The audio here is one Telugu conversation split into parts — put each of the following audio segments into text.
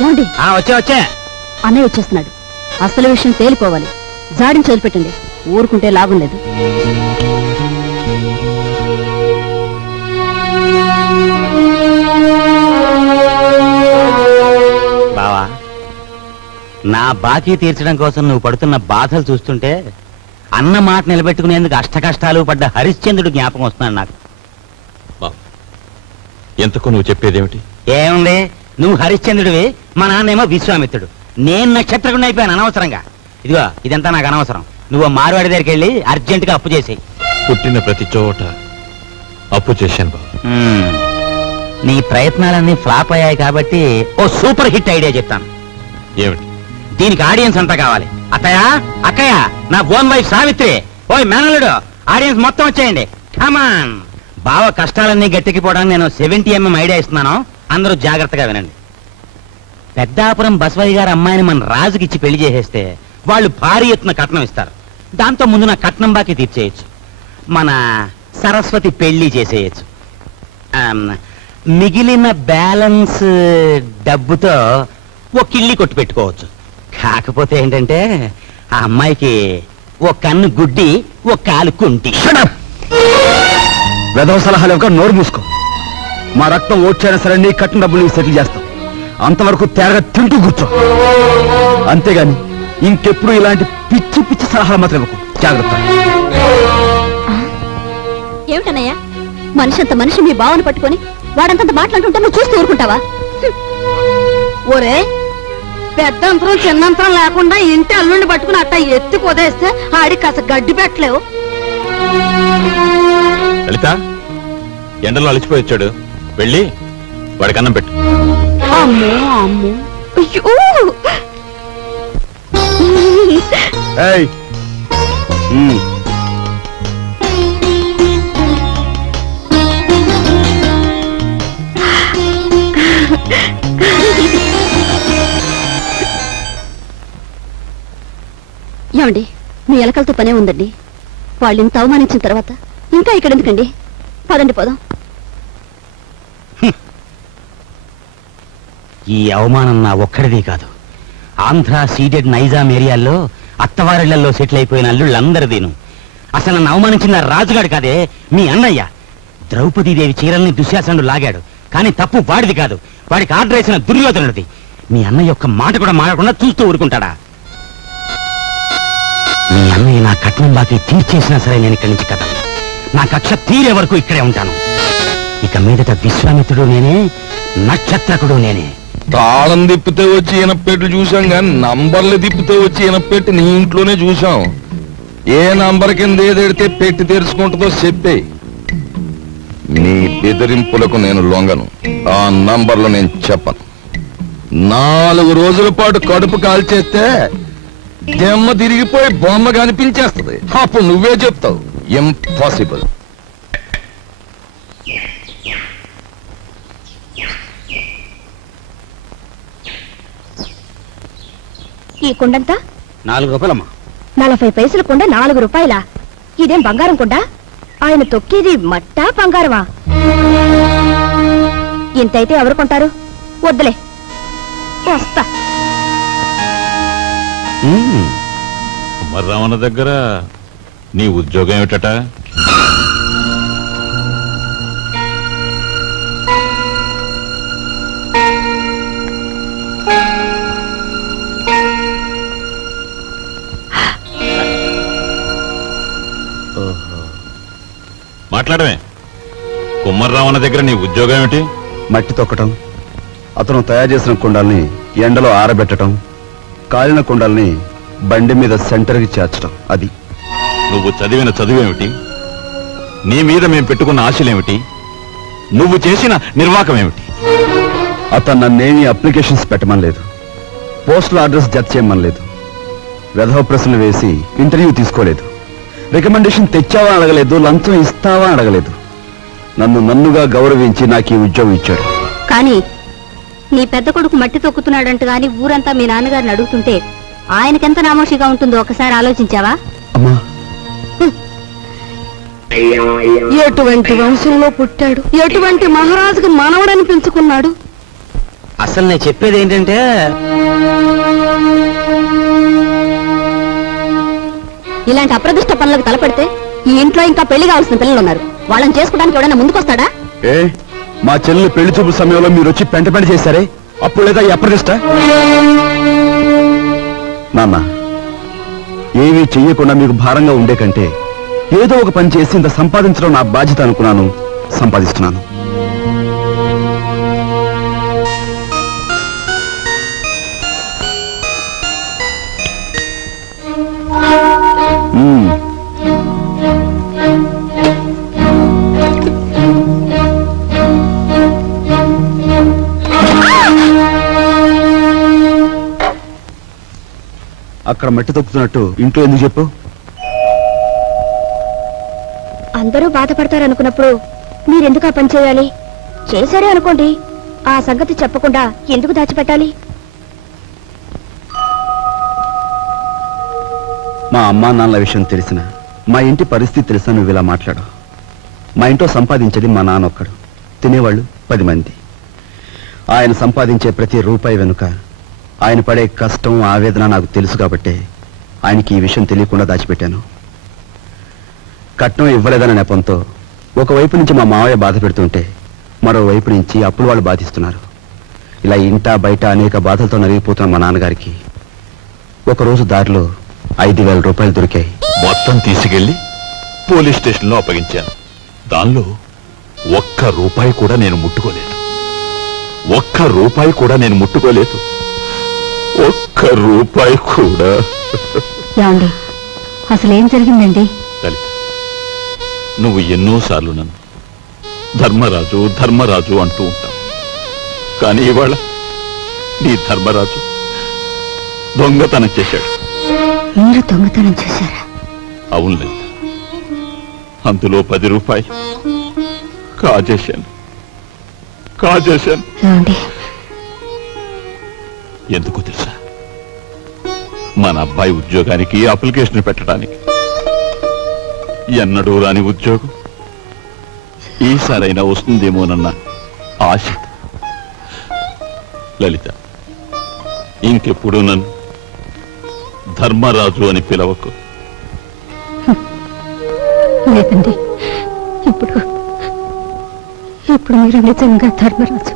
ఏమండి? వచ్చే అన్నయ్య వచ్చేస్తున్నాడు. అసలు విషయం తేలిపోవాలి. జాడిని వదిలిపెట్టండి. ఊరుకుంటే లాభం లేదు. బావా, నా బాకీ తీర్చడం కోసం నువ్వు పడుతున్న బాధలు చూస్తుంటే అన్న మాట నిలబెట్టుకునేందుకు అష్టకష్టాలు పడ్డ హరిశ్చంద్రుడు జ్ఞాపకం వస్తున్నాడు నాకు. ఎంతకు నువ్వు చెప్పేదేమిటి? ఏముంది, నువ్వు హరిశ్చంద్రుడివి, మా నాన్నేమో విశ్వామిత్రుడు. నేను నక్షత్రకుండా అయిపోయాను అనవసరంగా. ఇదిగో ఇదంతా నాకు అనవసరం. నువ్వు మార్వాడి దగ్గరికి వెళ్ళి అర్జెంటుగా అప్పు చేసేయి. పుట్టిన ప్రతి చోట అప్పు చేశాను బాబు. నీ ప్రయత్నాలన్నీ ఫ్లాప్ అయ్యాయి కాబట్టి ఓ సూపర్ హిట్ ఐడియా చెప్తాను. ఏమిటి? దీనికి ఆడియన్స్ అంతా కావాలి. అత్తయ్య, అక్కయ్య, నా ఓన్ వైఫ్ సావిత్రి, ఓయ్ మేనల్లుడు, ఆడియన్స్ మొత్తం వచ్చేయండి. కమాన్. బావ కష్టాలన్నీ గట్టెక్కిపోవడానికి నేను 70mm ఐడియా ఇస్తున్నాను. అందరూ జాగ్రత్తగా వినండి. పెద్దాపురం బసవయ్య గారి అమ్మాయిని మన రాజుకిచ్చి పెళ్లి చేసేస్తే వాళ్ళు భారీ ఎత్తున కట్నం ఇస్తారు. దాంతో ముందు నా కట్నం బాకీ తీర్చేయచ్చు. మన సరస్వతి పెళ్లి చేసేయచ్చు. మిగిలిన బ్యాలెన్స్ డబ్బుతో ఓ కిళ్ళి కొట్టు పెట్టుకోవచ్చు. కాకపోతే ఏంటంటే ఆ అమ్మాయికి ఓ కన్ను గుడ్డి, ఓ కాలు కుంటి. వెధవ సలహాలు ఒక నోరు మూసుకో. మా రక్తం ఓడ్చైనా సరే నీ కట్టిన డబ్బులు సెటిల్ చేస్తాం. అంతవరకు తేరగా తింటూ కూర్చో. అంతేగాని ఇంకెప్పుడు ఇలాంటి పిచ్చి పిచ్చి సలహాలు మాత్రం ఇవ్వకు. జాగ్రత్త. ఏమిటన్నయ్యా, మనిషి అంత మనిషి మీ బావను పట్టుకొని వాడంతంత మాట్లాడుతుంటే నువ్వు చూస్తూ ఊరుకుంటావా? ఓరే, పెద్దంతరం చిన్నంతరం లేకుండా ఇంటి అల్లుండి పట్టుకుని అట్ట ఎత్తి పొదేస్తే ఆడి కాస్త గడ్డి పెట్టలేవు. లలిత, ఎండలో అలసిపోయి వచ్చాడు, వెళ్ళి వాడికి అన్నం పెట్టు. అమ్మో అమ్మో, అయ్యో. ఏమండి, మీ ఎలకలతో పనే ఉందండి. వాళ్ళు ఇంత అవమానించిన తర్వాత ఇంకా ఇక్కడ ఎందుకండి? పదండి పోదాం. ఈ అవమానం నా ఒక్కడిది కాదు. ఆంధ్ర సీడెడ్ నైజాం ఏరియాల్లో అత్తవారిళ్లలో సెటిల్ అయిపోయిన అల్లుళ్ళందరిదీను. అసలు నన్ను అవమానించిన రాజుగాడు కాదే, మీ అన్నయ్య. ద్రౌపదీదేవి చీరల్ని దుశ్శాసనుడు లాగాడు, కానీ తప్పు వాడిది కాదు, వాడికి ఆర్డర్ వేసిన దుర్యోధనుడిది. మీ అన్నయ్య ఒక్క మాట కూడా మాట్లాడకుండా చూస్తూ ఊరుకుంటాడా? మీ అన్నయ్య నా కట్నం బాకీ తీర్చేసినా సరే నేను ఇక్కడి నుంచి కదలను. నా కక్ష తీరే వరకు ఇక్కడే ఉంటాను. ఇక మీదట విశ్వామిత్రుడు నేనే, నక్షత్రకుడు నేనే. తాళం తిప్పితే వచ్చి ఈనపెట్లు చూసాం కానీ నంబర్లు తిప్పితే వచ్చి ఈనపెట్టి నీ ఇంట్లోనే చూసాం. ఏ నంబర్ కింద ఏదెడితే పెట్టి తెరుచుకుంటుందో చెప్పే. నీ బెదిరింపులకు నేను లొంగను. ఆ నంబర్లు నేను చెప్పను. 4 రోజుల పాటు కడుపు కాల్చేస్తే దెమ్మ తిరిగిపోయి బొమ్మ కనిపించేస్తుంది. అప్పుడు నువ్వే చెప్తావు ఇంపాసిబుల్. ఈ కుండంతా 4 రూపాయలమ్మా. 40 పైసల కుండ 4 రూపాయలా? ఇదేం బంగారం కుండ? ఆయన తొక్కేది మట్టా బంగారమా? ఇంతైతే ఎవరు కొంటారు? వద్దులే, వస్తా. కుమ్మర్రామన్న దగ్గర నీ ఉద్యోగం ఏమిటట? మాట్లాడమే. కుమ్మర్రామన్న దగ్గర నీ ఉద్యోగం ఏమిటి? మట్టి తొక్కటం, అతను తయారు చేసిన కుండల్ని ఎండలో ఆరబెట్టడం, కాలిన కుండల్ని బండి మీద సెంటర్కి చేర్చడం. అది. నువ్వు చదివిన చదువేమిటి? నీ మీద మేము పెట్టుకున్న ఆశలేమిటి? నువ్వు చేసిన నిర్వాకం ఏమిటి? అతను నన్నేమీ అప్లికేషన్స్ పెట్టమనలేదు, పోస్టల్ అడ్రస్ జత చేయమనలేదు, వెధవ ప్రశ్నలు వేసి ఇంటర్వ్యూ తీసుకోలేదు, రికమెండేషన్ తెచ్చావా అడగలేదు, లంచం ఇస్తావా అడగలేదు. నన్నుగా గౌరవించి నాకు ఈ ఉద్యోగం ఇచ్చాడు. కానీ నీ పెద్ద కొడుకు మట్టి తొక్కుతున్నాడంట గాని ఊరంతా మీ నాన్నగారిని అడుగుతుంటే ఆయనకెంత నామోషిగా ఉంటుందో ఒకసారి ఆలోచించావా? అమ్మా, ఎటువంటి వంశంలో పుట్టాడు, ఎటువంటి మహారాజుకు మనవడని పెంచుకున్నాడు. అసలు నేను చెప్పేది ఏంటంటే ఇలాంటి అప్రదిష్ట పనులకు తలపెడితే ఈ ఇంట్లో ఇంకా పెళ్లి కావాల్సిన పిల్లలు ఉన్నారు. వాళ్ళని చేసుకోవడానికి ఎవడైనా ముందుకొస్తాడా? ఏ మా చెల్లెలు పెళ్లి చూపు సమయంలో మీరు వచ్చి పెంట పెంట చేశారే, అప్పుడు లేదా ఈ అప్రదిష్ట? నాన్న, ఏమీ చెయ్యకుండా మీకు భారంగా ఉండే కంటే ఏదో ఒక పని చేసి ఇంత సంపాదించడం నా బాధ్యత అనుకున్నాను, సంపాదిస్తున్నాను. అక్కడ మట్టి తొక్కుతున్నట్టు ఇంట్లో ఎందుకు చెప్పు? అందరూ బాధపడతారనుకున్నప్పుడు మీరెందుకు ఆ పని చేయాలి? చేశారే అనుకోండి, ఆ సంగతి చెప్పకుండా ఎందుకు దాచిపెట్టాలి? మా అమ్మా నాన్నల విషయం తెలిసిన, మా ఇంటి పరిస్థితి తెలిసిన నువ్వు ఇలా మాట్లాడు. మా ఇంట్లో సంపాదించేది మా నాన్న ఒక్కడు, తినేవాళ్ళు 10 మంది. ఆయన సంపాదించే ప్రతి రూపాయి వెనుక ఆయన పడే కష్టం ఆవేదన నాకు తెలుసు కాబట్టి ఆయనకి ఈ విషయం తెలియకుండా దాచిపెట్టాను. కట్నం ఇవ్వలేదన్న నెపంతో ఒకవైపు నుంచి మా మావయ్య బాధ పెడుతుంటే మరోవైపు నుంచి అప్పులు వాళ్ళు బాధిస్తున్నారు. ఇలా ఇంటా బయట అనేక బాధలతో నలిగిపోతున్న మా నాన్నగారికి ఒకరోజు దారిలో 5,000 రూపాయలు దొరికాయి. మొత్తం తీసుకెళ్లి పోలీస్ స్టేషన్లో అప్పగించాను. దానిలో ఒక్క రూపాయి కూడా నేను ముట్టుకోలేదు. ఒక్క రూపాయి కూడా నేను ముట్టుకోలేదు. ఒక్క రూపాయి కూడా. ఏమండి, అసలు ఏం జరిగిందండి? లలిత, నువ్వు ఎన్నోసార్లు నన్ను ధర్మరాజు ధర్మరాజు అంటూ ఉంటావు. కానీ ఇవాళ నీ ధర్మరాజు దొంగతనం చేశాడు. మీరు దొంగతనం చేశారా? అవును లలిత, అందులో 10 రూపాయలు కాజేశాను. ఏమండి, ఎందుకు తెలుసా? మన అబ్బాయి ఉద్యోగానికి అప్లికేషన్ పెట్టడానికి. ఎన్నడూ రాని ఉద్యోగం ఈసారైనా వస్తుందేమోనన్న ఆశ. లలిత, ఇంకెప్పుడు నన్ను ధర్మరాజు అని పిలవకు. లేదండి, ఇప్పుడు మీరు నిజంగా ధర్మరాజు.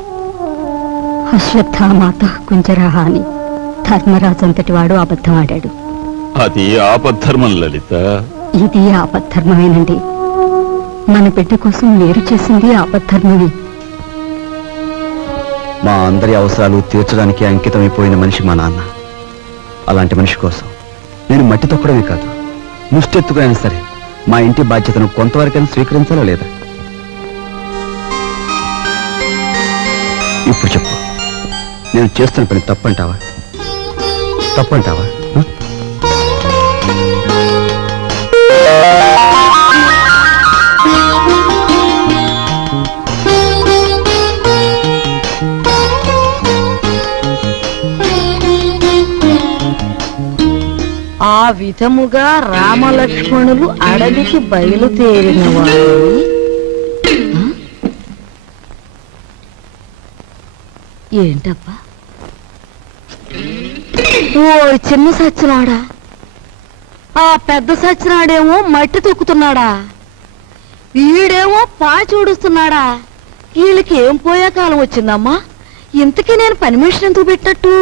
అశ్వత్థామాత కుంజరహ అని ధర్మరాజు అంతటి వాడు అబద్ధం ఆడాడు. అది ఆపద్ధర్మం లలిత. ఇది ఆపద్ధర్మమేనండి. మన బిడ్డ కోసం మీరు చేసింది ఆపద్ధర్మమే. మా అందరి అవసరాలు తీర్చడానికి అంకితమైపోయిన మనిషి మా నాన్న. అలాంటి మనిషి కోసం నేను మట్టి తొక్కడమే కాదు, ముష్టెత్తుకునైనా సరే మా ఇంటి బాధ్యతను కొంతవరకైనా స్వీకరించాలా లేదా? ఇప్పుడు చెప్పు, నేను చేస్తున్న పని తప్పంటావా? ఆ విధముగా రామలక్ష్మణులు అడవికి బయలుదేరిన వారు ఏంటబ్బా? ఓ చిన్న సచ్చినాడా, ఆ పెద్ద సచ్చినాడేమో మట్టి తొక్కుతున్నాడా, వీడేమో పాచూడుస్తున్నాడా. వీళ్ళకి ఏం పోయే కాలం వచ్చిందమ్మా? ఇంతకీ నేను పని మనిషిని ఎందుకు పెట్టట్టు?